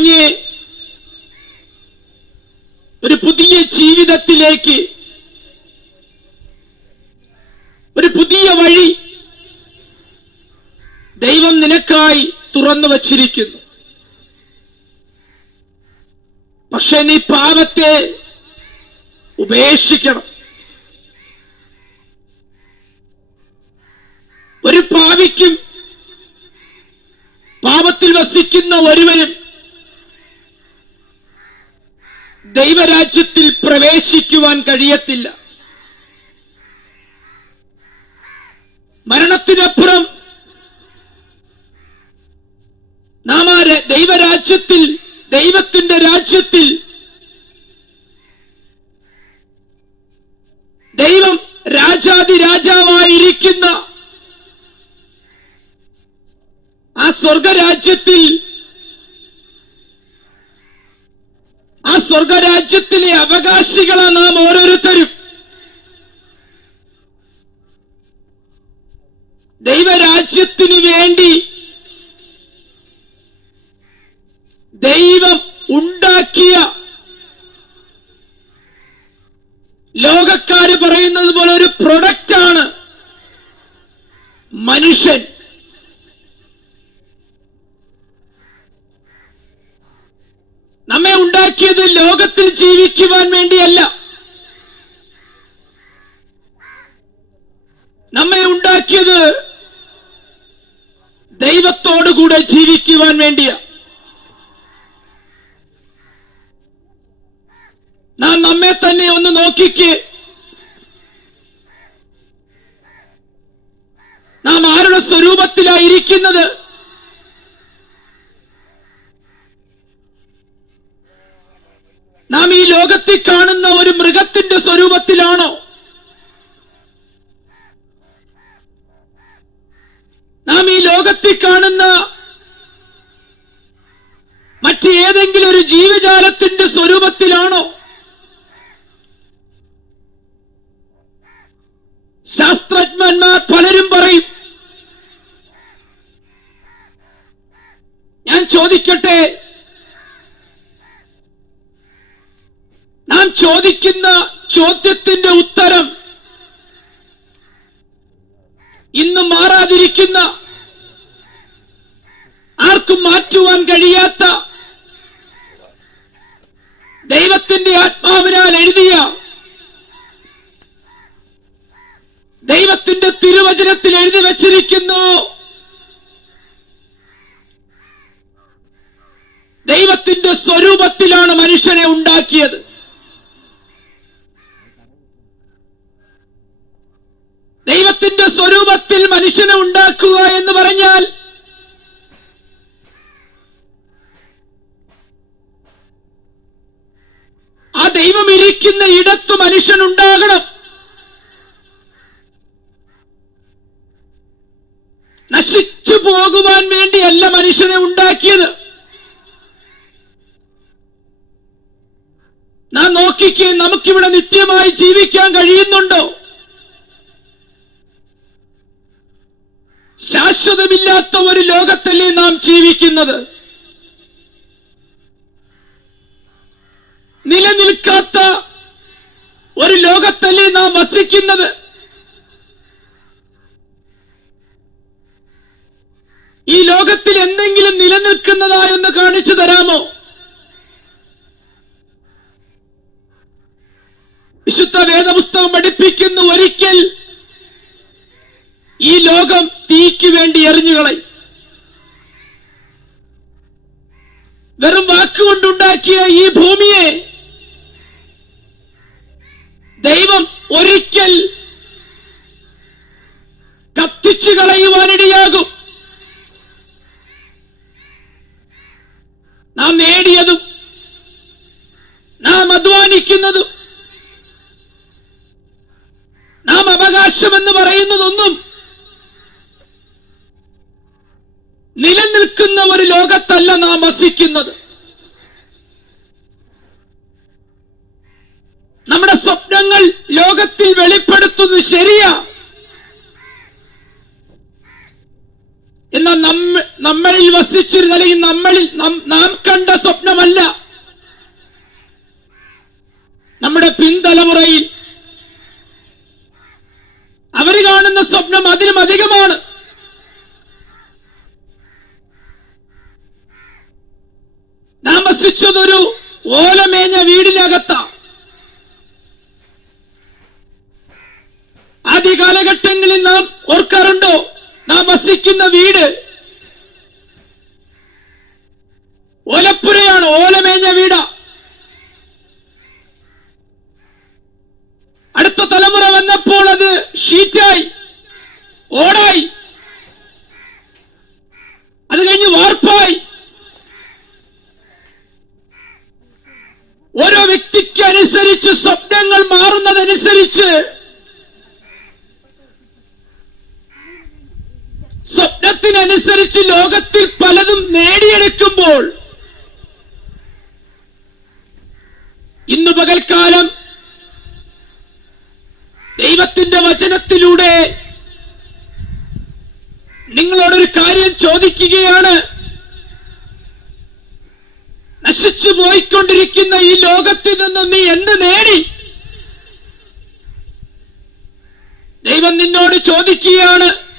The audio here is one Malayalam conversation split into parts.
കുഞ്ഞെ ഒരു പുതിയ ജീവിതത്തിലേക്ക് ഒരു പുതിയ വഴി ദൈവം നിനക്കായി തുറന്നു വച്ചിരിക്കുന്നു. പക്ഷെ നീ പാപത്തെ ഉപേക്ഷിക്കണം. ഒരു പാവിക്കും പാപത്തിൽ വസിക്കുന്ന ഒരുവനും ദൈവരാജ്യത്തിൽ പ്രവേശിക്കുവാൻ കഴിയത്തില്ല. മരണത്തിനപ്പുറം നാം ആ ര- ദൈവരാജ്യത്തിൽ ദൈവത്തിന്റെ രാജ്യത്തിൽ ദൈവം രാജാതി രാജാവായിരിക്കുന്ന ആ സ്വർഗരാജ്യത്തിൽ ആ സ്വർഗരാജ്യത്തിലെ അവകാശികളാണ് നാം ഓരോരുത്തരും. ദൈവരാജ്യത്തിനു വേണ്ടി ദൈവം ഉണ്ടാക്കിയ ലോകക്കാര് പറയുന്നത് പോലെ ഒരു പ്രൊഡക്റ്റാണ് മനുഷ്യൻ നമ്മെ ഉണ്ടാക്കിയത് ലോകത്തിൽ ജീവിക്കുവാൻ വേണ്ടിയല്ല. നമ്മെ ഉണ്ടാക്കിയത് ദൈവത്തോടുകൂടെ ജീവിക്കുവാൻ വേണ്ടിയാ. നാം നമ്മെ തന്നെ ഒന്ന് നോക്കിക്ക്. നാം ആരുടെ സ്വരൂപത്തിലായിരിക്കുന്നത്? നാം ഈ ലോകത്തിൽ കാണുന്ന ഒരു മൃഗത്തിന്റെ സ്വരൂപത്തിലാണോ? നാം ഈ ലോകത്തിൽ കാണുന്ന മറ്റ് ഏതെങ്കിലും ഒരു ജീവജാലത്തിന്റെ സ്വരൂപത്തിലാണോ? ശാസ്ത്രജ്ഞന്മാർ പലരും പറയും ഞാൻ ചോദിക്കട്ടെ നാം ചോദിക്കുന്ന ചോദ്യത്തിന്റെ ഉത്തരം ഇന്ന് മാറാതിരിക്കുന്ന ആർക്കും മാറ്റുവാൻ കഴിയാത്ത ദൈവത്തിന്റെ ആത്മാവിനാൽ എഴുതിയ ദൈവത്തിന്റെ തിരുവചനത്തിൽ എഴുതി വച്ചിരിക്കുന്നു. ദൈവത്തിന്റെ സ്വരൂപത്തിലാണ് മനുഷ്യനെ ഉണ്ടാക്കിയത്. ദൈവത്തിന്റെ സ്വരൂപത്തിൽ മനുഷ്യനെ ഉണ്ടാക്കുക എന്ന് പറഞ്ഞാൽ ആ ദൈവം ഇരിക്കുന്ന മനുഷ്യൻ ഉണ്ടാകണം. നശിച്ചു പോകുവാൻ വേണ്ടിയല്ല മനുഷ്യനെ ഉണ്ടാക്കിയത്. നാം നോക്കിക്കേ നമുക്കിവിടെ നിത്യമായി ജീവിക്കാൻ കഴിയുന്നുണ്ടോ? ശാശ്വതമില്ലാത്ത ഒരു ലോകത്തല്ലേ നാം ജീവിക്കുന്നത്? നിലനിൽക്കാത്ത ഒരു ലോകത്തല്ലേ നാം വസിക്കുന്നത്? ഈ ലോകത്തിൽ എന്തെങ്കിലും നിലനിൽക്കുന്നതായൊന്ന് കാണിച്ചു തരാമോ? വിശുദ്ധ വേദപുസ്തകം പഠിപ്പിക്കുന്നു. ഒരിക്കൽ ഈ ലോകം തീക്ക് വേണ്ടി എറിഞ്ഞുകളയും വെറും വാക്കുകൊണ്ടുണ്ടാക്കിയ ഈ ഭൂമിയെ ദൈവം ഒരിക്കൽ കത്തിച്ചു കളയുവാനിടയാകും. നാം നേടിയതും നാം അധ്വാനിക്കുന്നതും നാം അവകാശമെന്ന് പറയുന്നതൊന്നും നിലനിൽക്കുന്ന ഒരു ലോകത്തല്ല നാം വസിക്കുന്നത്. നമ്മുടെ സ്വപ്നങ്ങൾ ലോകത്തിൽ വെളിപ്പെടുത്തുന്നത് ശരിയാ. എന്നാൽ നമ്മ നമ്മളിൽ വസിച്ചിരുന്ന അല്ലെങ്കിൽ നമ്മളിൽ നാം കണ്ട സ്വപ്നമല്ല. നമ്മുടെ പിന്തലമുറയിൽ അവർ കാണുന്ന സ്വപ്നം അതിലും അധികമാണ്. നാം വസിച്ചതൊരു ഓലമേഞ്ഞ വീടിനകത്താ. മാറുന്നതനുസരിച്ച് സ്വപ്നത്തിനനുസരിച്ച് ലോകത്തിൽ പലതും നേടിയെടുക്കുമ്പോൾ ഇന്ന് പകൽക്കാലം ദൈവത്തിന്റെ വചനത്തിലൂടെ നിങ്ങളോടൊരു കാര്യം ചോദിക്കുകയാണ്. നശിച്ചു പോയിക്കൊണ്ടിരിക്കുന്ന ഈ ലോകത്തിൽ നിന്നും നീ എന്ത് നേടി? ദൈവം നിന്നോട് ചോദിക്കുകയാണ്.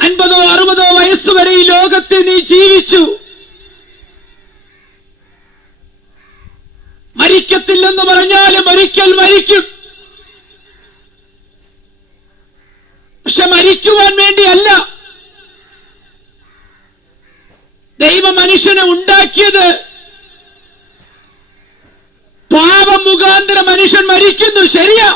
അൻപതോ അറുപതോ വയസ്സ് വരെ ഈ ലോകത്ത് നീ ജീവിച്ചു. മരിക്കത്തില്ലെന്ന് പറഞ്ഞാലും മരിക്കൽ മരിക്കും. പക്ഷെ മരിക്കുവാൻ വേണ്ടിയല്ല. ദൈവ മനുഷ്യനെ ഉണ്ടാക്കിയത് മനുഷ്യൻ മരിക്കുന്നു ശരിയാ.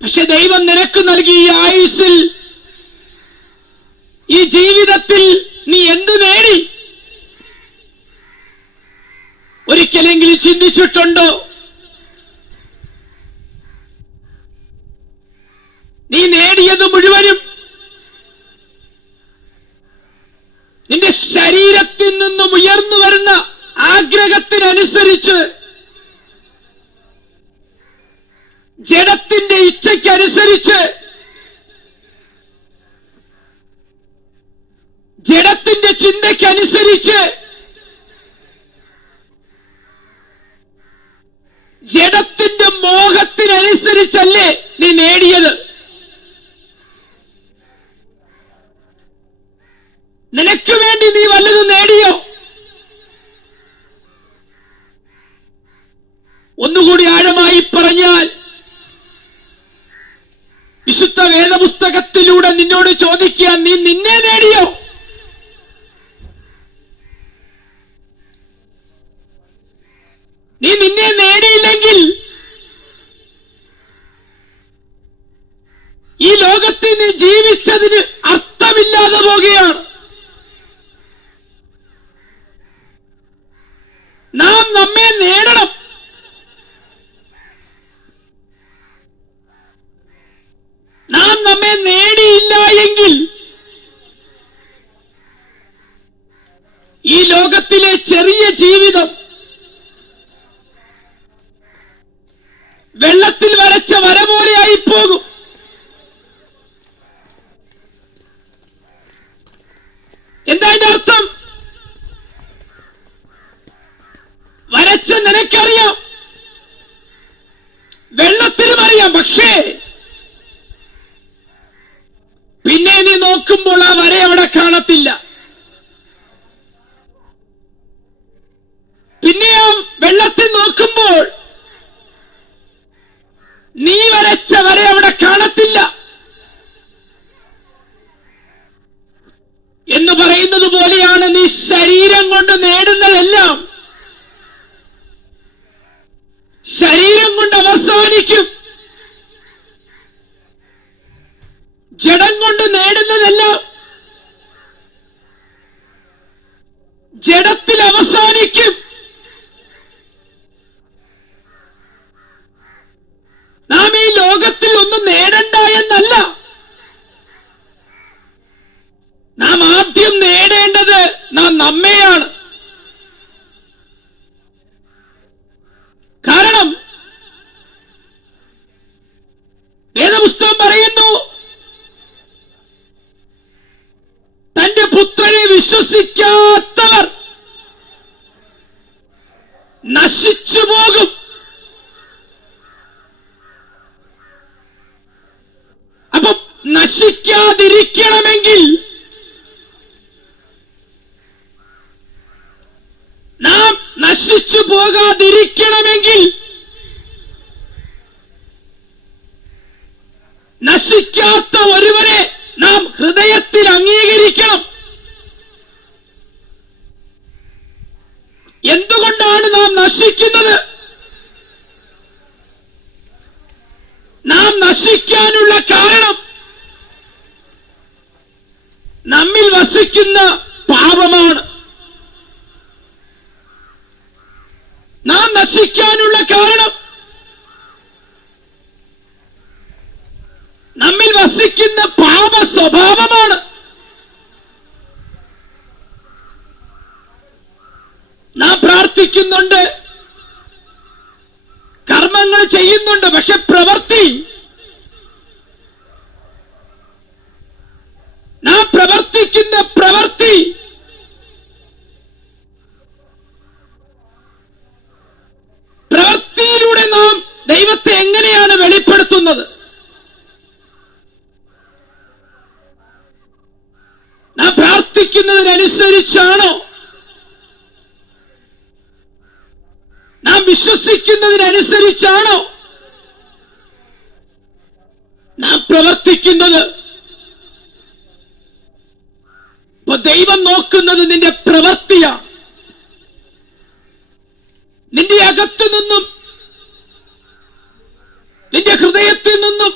പക്ഷെ ദൈവം നിനക്ക് നൽകി ഈ ആയുസ്സിൽ ഈ ജീവിതത്തിൽ നീ എന്തു നേടി? ഒരിക്കലെങ്കിലും ചിന്തിച്ചിട്ടുണ്ടോ? നീ നേടിയത് മുഴുവനും നിന്റെ ശരീരത്തിൽ നിന്നും ഉയർന്നു വരുന്ന ആഗ്രഹത്തിനനുസരിച്ച് ജഡത്തിന്റെ ഇച്ഛയ്ക്കനുസരിച്ച് ജഡത്തിന്റെ ചിന്തയ്ക്കനുസരിച്ച് ജഡത്തിന്റെ മോഹത്തിനനുസരിച്ചല്ലേ നീ നേടിയത്? നിനക്ക് വേണ്ടി നീ വല്ലതും നേടിയോ ഒന്നുകൂടി ആഴമായി പറഞ്ഞാൽ വിശുദ്ധ വേദപുസ്തകത്തിലൂടെ നിന്നോട് ചോദിക്കുക നീ നിന്നെ നേടിയോ നീ നിന്നെ നേടിയില്ലെങ്കിൽ ഈ ലോകത്തിൽ നീ ജീവിച്ചതിന് അർത്ഥമില്ലാതെ പോകുകയാണ് നാം നമ്മെ നേടണം നാം നമ്മെ നേടിയില്ല എങ്കിൽ ഈ ലോകത്തിലെ ചെറിയ ജീവിതം. വെള്ളത്തിൽ വരച്ച വര പോലെയായി പോകും എന്താ അതിന്റെ അർത്ഥം വരച്ച നിനക്കറിയാം വെള്ളത്തിനും അറിയാം പക്ഷേ പിന്നെ നീ നോക്കുമ്പോൾ ആ വര അവിടെ കാണത്തില്ല പിന്നെ ആ വെള്ളത്തിൽ നോക്കുമ്പോൾ നീ വരച്ച വര അവിടെ കാണത്തില്ല എന്ന് പറയുന്നത് പോലെയാണ് നീ ശരീരം കൊണ്ട് നേടുന്നതെല്ലാം ശരീരം കൊണ്ട് അവസാനിക്കും ജഡം കൊണ്ട് നേടുന്നതെല്ലാം ജഡത്തിൽ അവസാനിക്കും നാം ഈ ലോകത്തിൽ ഒന്നും നേടണ്ട എന്നല്ല നാം ആദ്യം നേടേണ്ടത് നാം നമ്മെയാണ് കാരണം വേദപുസ്തകം പറയുന്നു തന്റെ പുത്രനെ വിശ്വസിക്കാത്തവർ പോകാതിരിക്കണമെങ്കിൽ നാം നശിച്ചു പോകാതിരിക്കണമെങ്കിൽ നശിക്കാത്ത ഒരുവനെ നാം ഹൃദയത്തിൽ അംഗീകരിക്കണം. എന്തുകൊണ്ടാണ് നാം നശിക്കുന്നത്? നാം നശിക്കാനുള്ള കാരണം നമ്മിൽ വസിക്കുന്ന പാപമാണ് നാം നശിക്കാനുള്ള കാരണം നമ്മിൽ വസിക്കുന്ന പാപ സ്വഭാവമാണ് നാം പ്രാർത്ഥിക്കുന്നുണ്ട് കർമ്മങ്ങൾ ചെയ്യുന്നുണ്ട് പക്ഷെ പ്രവൃത്തി നാം പ്രവർത്തിക്കുന്ന പ്രവൃത്തി പ്രവൃത്തിയിലൂടെ നാം ദൈവത്തെ എങ്ങനെയാണ് വെളിപ്പെടുത്തുന്നത്? നാം പ്രാർത്ഥിക്കുന്നതിനനുസരിച്ചാണോ? നാം വിശ്വസിക്കുന്നതിനനുസരിച്ചാണോ? നാം പ്രവർത്തിക്കുന്നത്. ദൈവം നോക്കുന്നത് നിന്റെ പ്രവൃത്തിയാണ് നിന്റെ അകത്തു നിന്നും നിന്റെ ഹൃദയത്തിൽ നിന്നും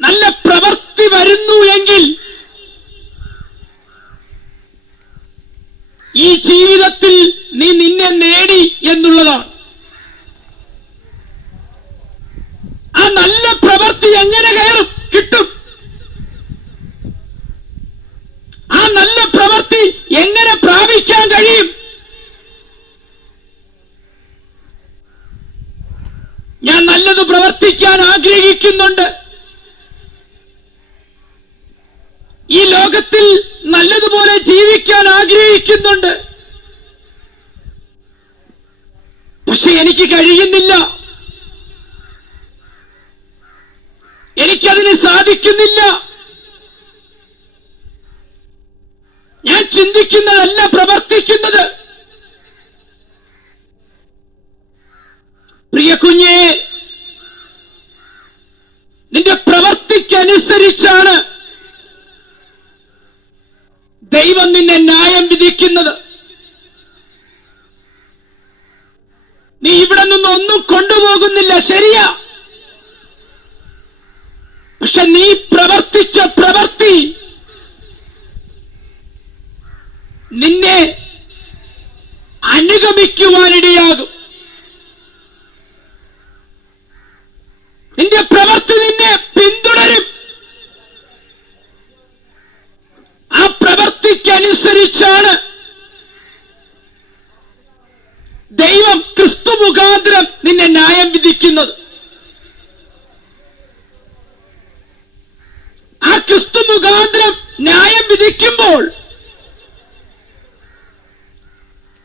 നല്ല പ്രവൃത്തി വരുന്നു എങ്കിൽ ഈ ജീവിതത്തിൽ നീ നിന്നെ നേടി എന്നുള്ളതാണ്. ആ നല്ല പ്രവൃത്തി എങ്ങനെ കയറും? കിട്ടും. ആ നല്ല പ്രവൃത്തി എങ്ങനെ പ്രാപിക്കാൻ കഴിയും? ഞാൻ നല്ലത് പ്രവർത്തിക്കാൻ ആഗ്രഹിക്കുന്നുണ്ട്. ഈ ലോകത്തിൽ നല്ലതുപോലെ ജീവിക്കാൻ ആഗ്രഹിക്കുന്നുണ്ട്. പക്ഷെ എനിക്ക് കഴിയുന്നില്ല. എനിക്കതിന് സാധിക്കുന്നില്ല. ഞാൻ ചിന്തിക്കുന്നതല്ല പ്രവർത്തിക്കുന്നത്. പ്രിയ കുഞ്ഞെ നിന്റെ പ്രവർത്തിക്കനുസരിച്ചാണ് ദൈവം നിന്നെ ന്യായം വിധിക്കുന്നത്. നീ ഇവിടെ നിന്ന് ഒന്നും കൊണ്ടുപോകുന്നില്ല ശരിയാ. പക്ഷെ നീ പ്രവർത്തിച്ച പ്രവർത്തി നിന്നെ അനുഗമിക്കുവാനിടയാകും. നിന്റെ പ്രവർത്തി നിന്നെ പിന്തുടരും. ആ പ്രവർത്തിക്കനുസരിച്ചാണ് ദൈവം ക്രിസ്തു മുഖാന്തരം നിന്നെ ന്യായം വിധിക്കുന്നത് ആ ക്രിസ്തു മുഖാന്തരം ന്യായം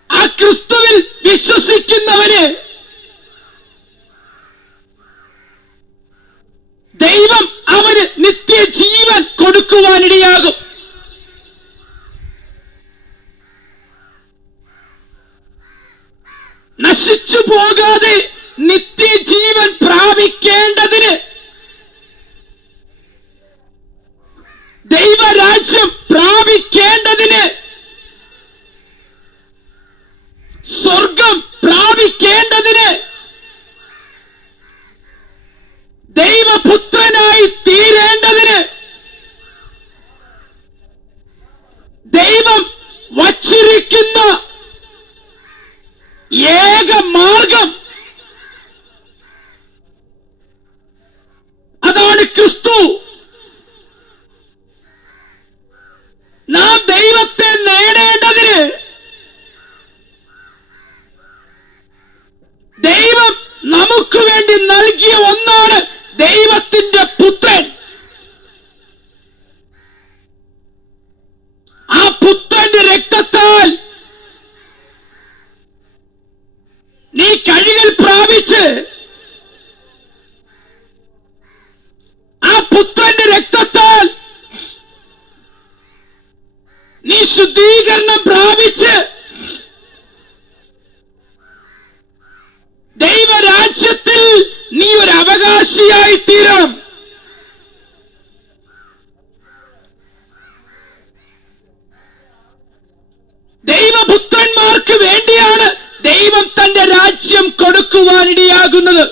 ആ ക്രിസ്തുവിൽ വിശ്വസിക്കുന്നവന് ദൈവം അവന് നിത്യജീവൻ കൊടുക്കുവാനിടയാകും. നശിച്ചു പോകാതെ നിത്യജീവൻ പ്രാപിക്കേണ്ടതിന് ദൈവരാജ്യം പ്രാപിക്കേണ്ടതിന് നമുക്ക് വേണ്ടി നൽകിയ ഒന്നാണ് ദൈവത്തിന്റെ പുത്രൻ. ദൈവം തന്റെ രാജ്യം കൊടുക്കുവാനിടയാകുന്നത്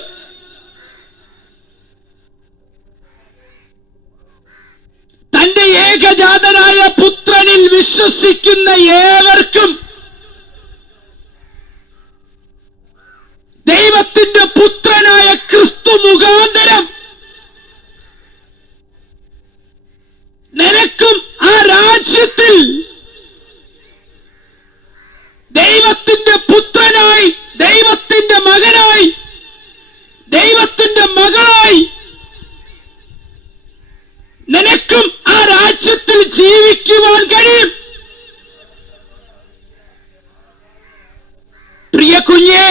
തന്റെ ഏകജാതനായ പുത്രനിൽ വിശ്വസിക്കുന്ന ഏവർക്കും ദൈവത്തിന്റെ പുത്രനായ ക്രിസ്തു മുഖാന്തരം നിനക്കും ആ രാജ്യത്തിൽ ദൈവത്തിന്റെ പുത്രനായി ദൈവത്തിന്റെ മകനായി ദൈവത്തിന്റെ മകളായി നിനക്കും ആ രാജ്യത്തിൽ ജീവിക്കുവാൻ കഴിയും. പ്രിയ കുഞ്ഞെ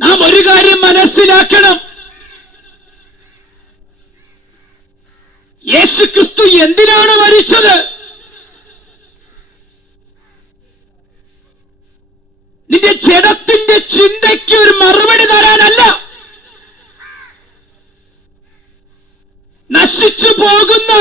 നാം ഒരു കാര്യം മനസ്സിലാക്കണം. യേശുക്രിസ്തു എന്തിനാണ് മരിച്ചത്? നിന്റെ ജഡത്തിന്റെ ചിന്തയ്ക്ക് ഒരു മറുപടി തരാനല്ല. നശിച്ചു പോകുന്ന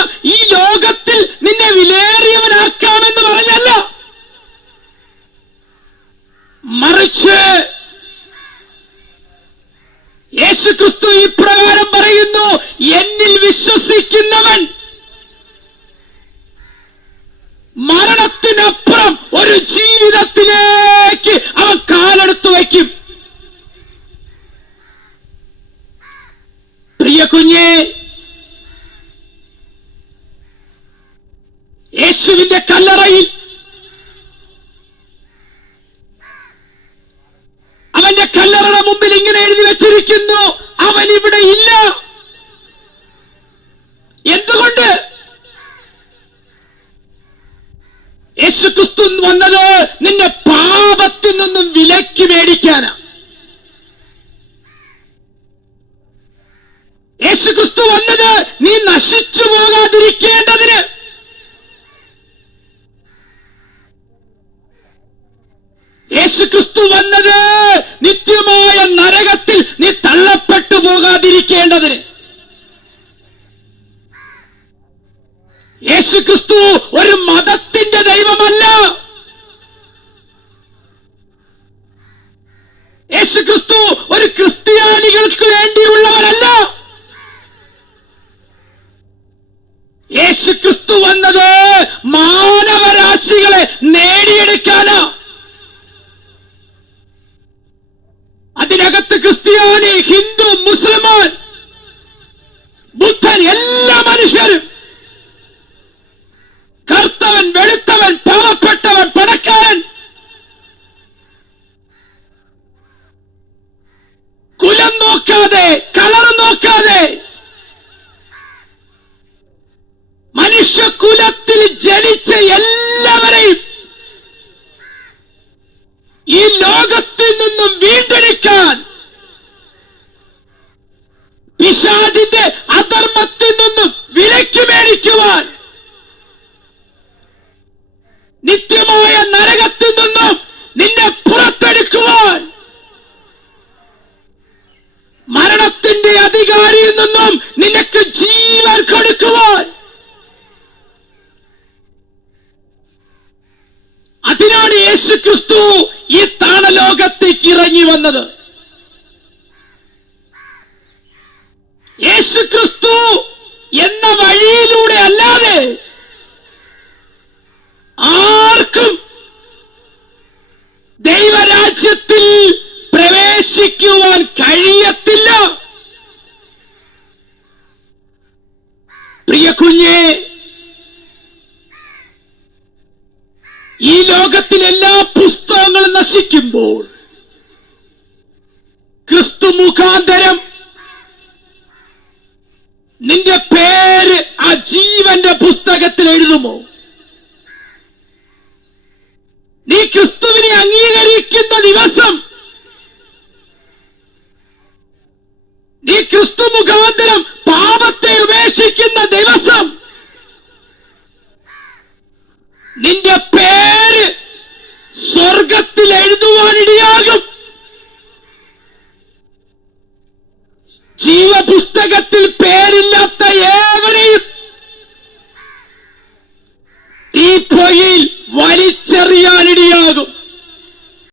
യേശുവിന്റെ കല്ലറയിൽ. അവന്റെ കല്ലറയുടെ മുമ്പിൽ ഇങ്ങനെ എഴുതി വെച്ചിരിക്കുന്നു. അവൻ ഇവിടെ ഇല്ല എന്തുകൊണ്ട് യേശുക്രിസ്തു വന്നത് നിന്റെ പാപത്തിൽ നിന്നും വിലക്ക് മേടിക്കാനാ യേശുക്രിസ്തു വന്നത് നീ നശിച്ചു പോകാതിരിക്കേണ്ടതിന് യേശുക്രിസ്തു വന്നത് നിത്യമായ നരകത്തിൽ നീ തള്ളപ്പെട്ടു പോകാതിരിക്കേണ്ടതിന് യേശുക്രിസ്തു ഒരു മതത്തിന്റെ ദൈവമല്ല യേശുക്രിസ്തു ഒരു ക്രിസ്ത്യാനികൾക്ക് വേണ്ടിയുള്ളവരല്ല യേശുക്രിസ്തു വന്നത് മാനവരാശികളെ നേടിയെടുക്കാനാ അതിനകത്ത് ക്രിസ്ത്യാനി ഹിന്ദു മുസ്ലിമാൻ ബുദ്ധൻ എല്ലാ മനുഷ്യരും കറുത്തവൻ വെളുത്തവൻ പാവപ്പെട്ടവൻ പണക്കാരൻ കുലം നോക്കാതെ കളർ നോക്കാതെ മനുഷ്യകുലത്തിൽ ജനിച്ച എല്ലാവരെയും ഈ ലോകത്തിൽ നിന്നും വീണ്ടെടുക്കാൻ പിശാജിന്റെ അധർമ്മത്തിൽ നിന്നും വിലയ്ക്ക് മേടിക്കുവാൻ നിത്യമായ നരകത്തിൽ നിന്നും നിന്നെ പുറത്തെടുക്കുവാൻ മരണത്തിന്റെ അധികാരിയിൽ നിന്നും നിനക്ക് ജീവൻ കൊടുക്കുവാൻ. അതിനാണ് യേശു ക്രിസ്തു ഈ താണലോകത്തേക്ക് ഇറങ്ങി വന്നത്. യേശു ക്രിസ്തു എന്ന വഴിയിലൂടെ അല്ലാതെ ആർക്കും ദൈവരാജ്യത്തിൽ പ്രവേശിക്കുവാൻ കഴിയത്തില്ല. പ്രിയ കുഞ്ഞെ ഈ ലോകത്തിലെ എല്ലാ പുസ്തകങ്ങളും നശിക്കുമ്പോൾ ക്രിസ്തു മുഖാന്തരം നിന്റെ പേര് ആ ജീവന്റെ പുസ്തകത്തിൽ എഴുതുമോ? നീ ക്രിസ്തുവിനെ അംഗീകരിക്കുന്ന ദിവസം നിന്റെ പേര് സ്വർഗത്തിൽ എഴുതുവാനിടയാകും ജീവപുസ്തകത്തിൽ പേരില്ലാത്ത ഏവരെയും തീപ്പൊയിൽ വലിച്ചെറിയാനിടയാകും